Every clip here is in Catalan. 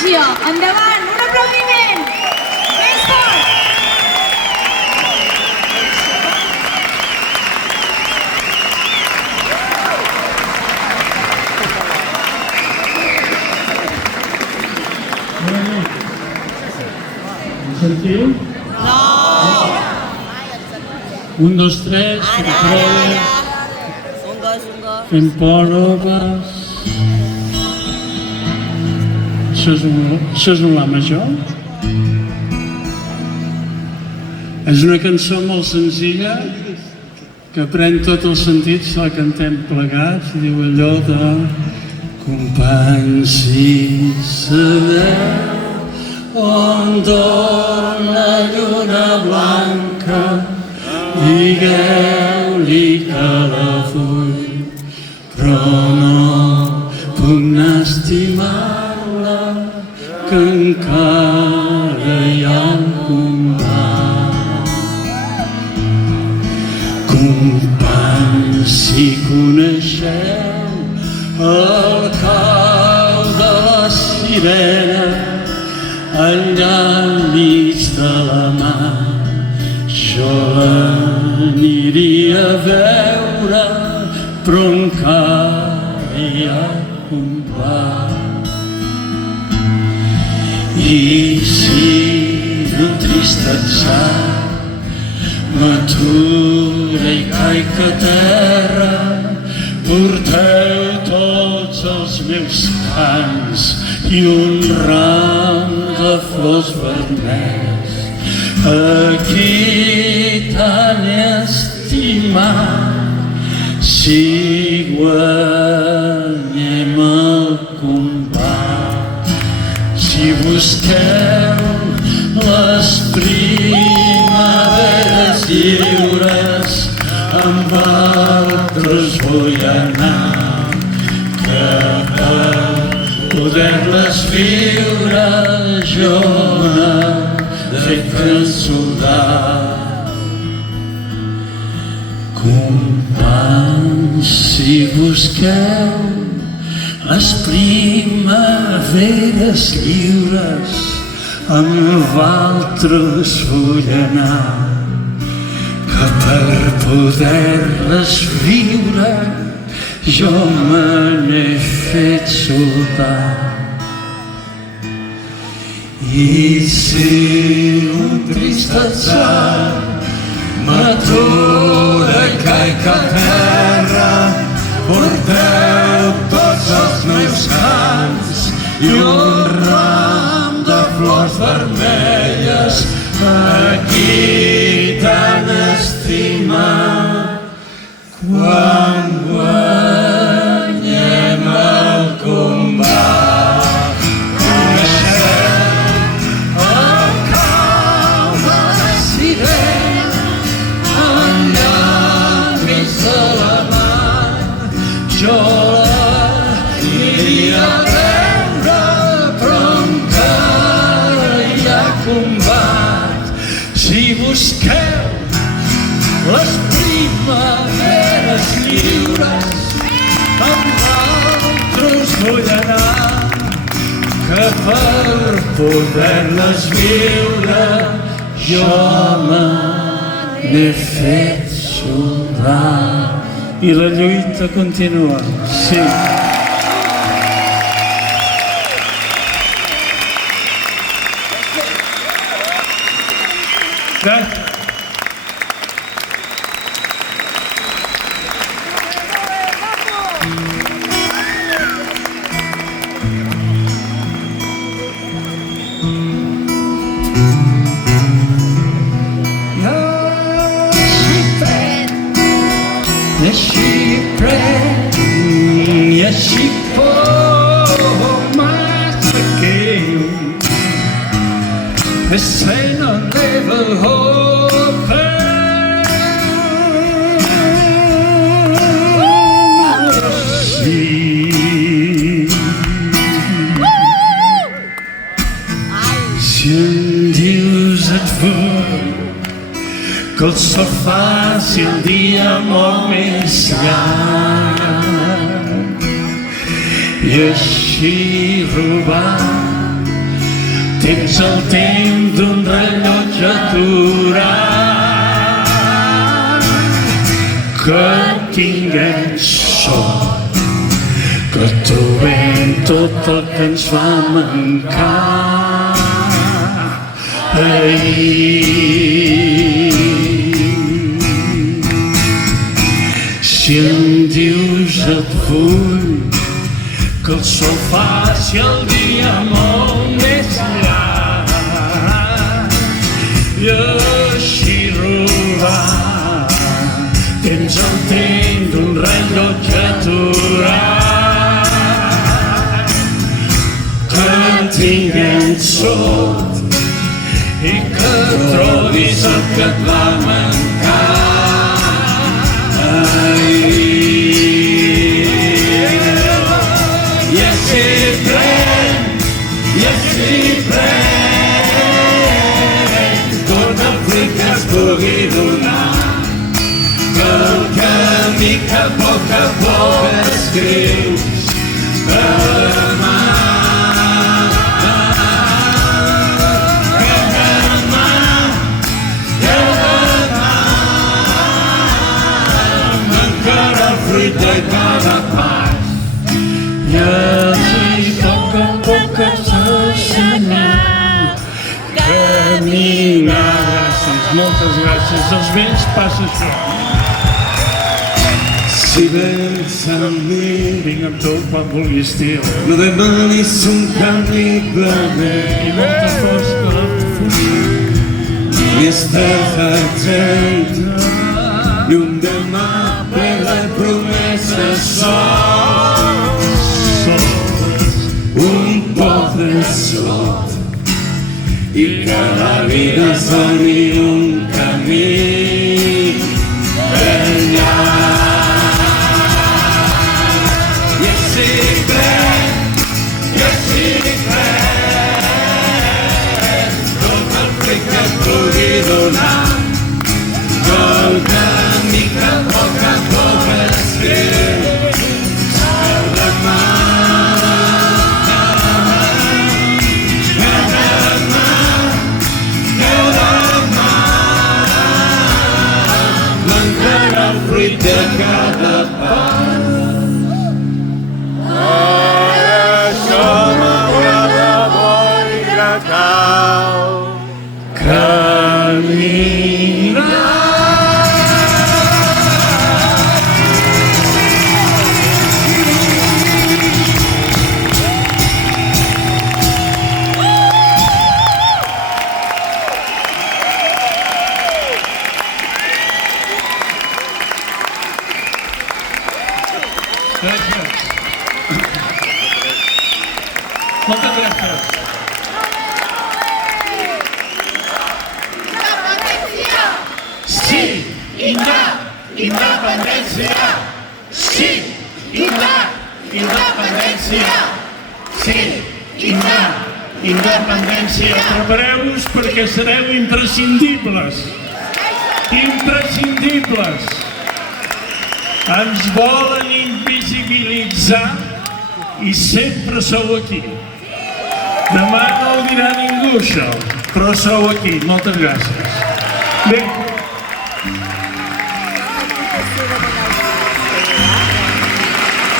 màgia. Endavant, un aplaudiment. Més fort. Sentiu? No! 1, 2, 3, Ara. Un gos. fem proves. Això és un la major. És una cançó molt senzilla que pren tot el sentit si la cantem plegats i diu allò de companys si sabeu on dorm la lluna blanca, digueu-li que la vull, però no puc estimar-la, que encara hi ha un combat. Companys, si coneixeu el cau de la sirena, allà enmig de la mar, jo l'aniria a veure, però encara hi ha combat. I si un trist atzar m'atura i caic a terra, porteu tots els meus cants i un ram de flors vermelles a qui tan he estimat. Si guanyem el combat, si busqueu les primaveres lliures, amb altres vull anar, que per poder-les viure jo n'he fet el soldat. Companys, si busqueu les primaveres lliures, amb altres vull anar, que per poder-les viure jo me n'he fet soldat. I si un trist atzar m'atura i caic a terra, porteu tots els meus cants i un ram de flors vermelles a qui tan estimat. Quan guanyem el combat, coneixeu el cau de la sirena, allà enmig de la mar, jo l'aniria a veure, però encara hi ha combat. Si busqueu les primaveres lliures, amb altres vull anar, que per poder-les viure jo me n'he fet soldat. I la lluita continua, sí. Gràcies. E així por massa que se non deve si em dius et vull, que el sofà si el dia molt més llarg i així robar Tens el temps d'un rellotge aturat, que tinguem sort, que trobem tot el que ens va mancar ahir. Si em dius et vull, que el sol faci el dia molt més llarg i així robar. Tens el temps d'un rellotge aturat, que tinguem sort i que trobis el que et va mancar. Tot el fruit que es pugui donar, el camí que a poc escrius demà. Encara el fruit de cada pas i així poc a poc es deixarà caminar. Gràcies, moltes gràcies. Els vells passa això. Si vens amb mi, vinc amb tu quan vulguis, tio. No demanis un canvi planer i molta força i estar atenta. I un demà ple de promeses sols, un pobre sot, i que la vida es doni un camí enllà. I així crec, tot el fruit que et pugui donar, el camí que a poc escrius el demà. M'encara el fruit de cada pas. Això m'agrada molt que cal caminar. Gràcies. Moltes gràcies. Sí, independència. Sí, independència. Sí, independència. Prepareu-vos perquè sereu imprescindibles. Imprescindibles. Ens volen invisibilitzar i sempre sou aquí. Demà no ho dirà ningú, això, però sou aquí. Moltes gràcies. Bé.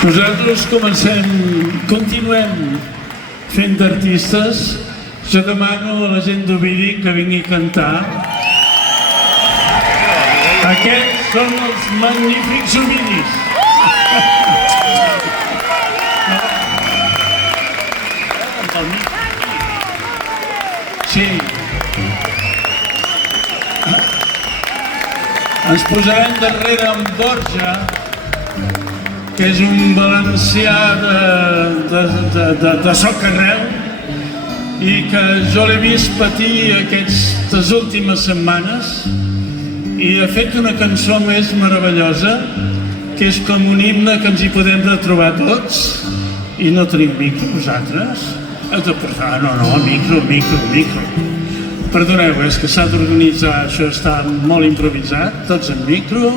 Nosaltres continuem fent d'artistes. Jo demano a la gent d'Ovidi que vingui a cantar. Aquests són els magnífics Ovidis. Sí. Ens posarem darrere en Borja, que és un valencià de socarrel i que jo l'he vist patir aquestes últimes setmanes i ha fet una cançó més meravellosa, que és com un himne que ens hi podem retrobar tots. I no tenim micro, vosaltres? No, micro. Perdoneu, és que s'ha d'organitzar, això està molt improvisat, tots en micro,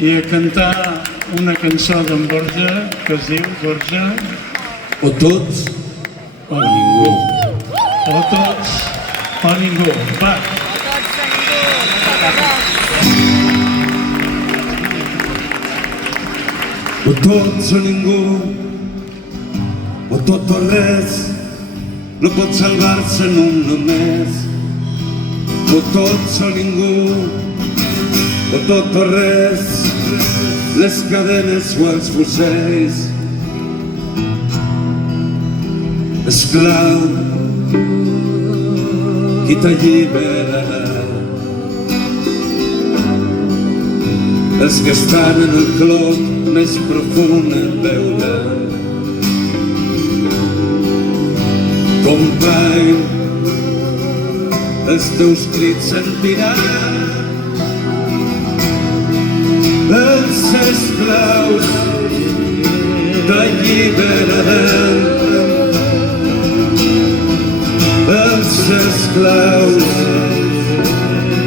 i a cantar una cançó d'en Borja que es diu Borja. O tots o ningú. O tots o ningú. Va. O tots o ningú, o tot o res, no pot salvar-se en un només. O tots o ningú, o tot o res, les cadenes o els fusells. Esclau, qui t'alliberarà? Els que estan en el clot més profund en veuran. Company, els teus crits sentiran. Els esclaus t'alliberaran. Els esclaus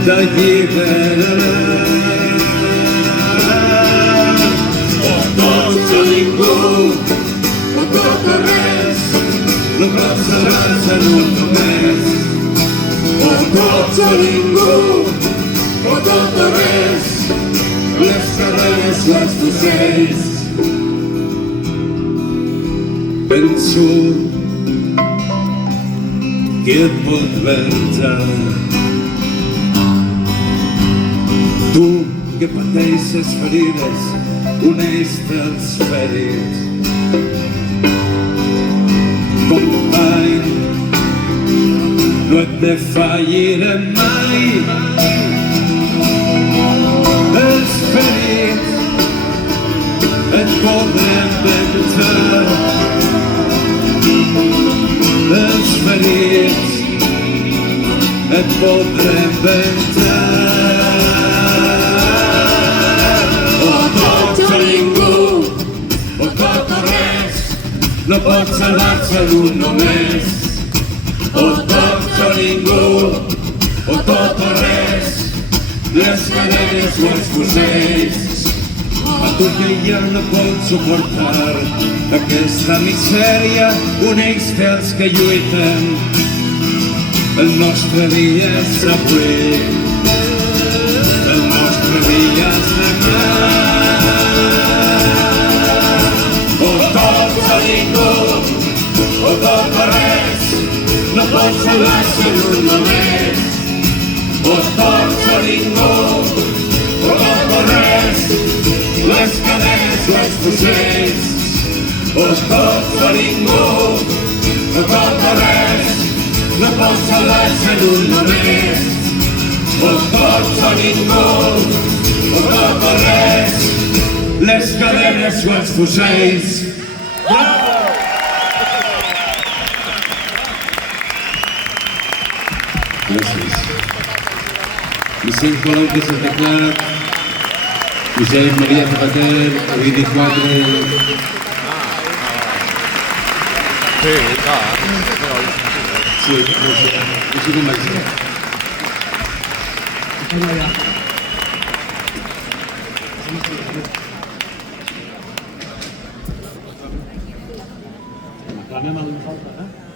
t'alliberaran. O tots o ningú, o tot o res, no pot salvar-se en un només. O tots o ningú, o tot o res, les cadenes o els fusells. Penso qui et pot venjar. Tu que pateixes ferides, uneix-te als ferits. Company, no et defallirem mai. Els ferits et podrem venjar. Els ferits et podrem venjar. O tots o ningú, o tot o res, no pot salvar-se en un només. O tots o ningú, o tot o res, les cadenes o els fusells. A tu que ja no pots suportar aquesta misèria, uneix-te als que lluiten. El nostre dia és avui, el nostre dia és demà. O tots o ningú, o tot o res, no pot salvar-se en un només. O tots o ningú, o tot o res, les cadenes o els fusells. O tots o ningú, o tot o res, no pot salvar-se en un només. O tots o ningú, o tot o res, les cadenes o els fusells. Gràcies. Vicent Colau, que s'ha declarat. Josep Maria Zapater, 24. Sí, clar. Sí, no sé com vaig dir. Reclamem alguna falta, eh?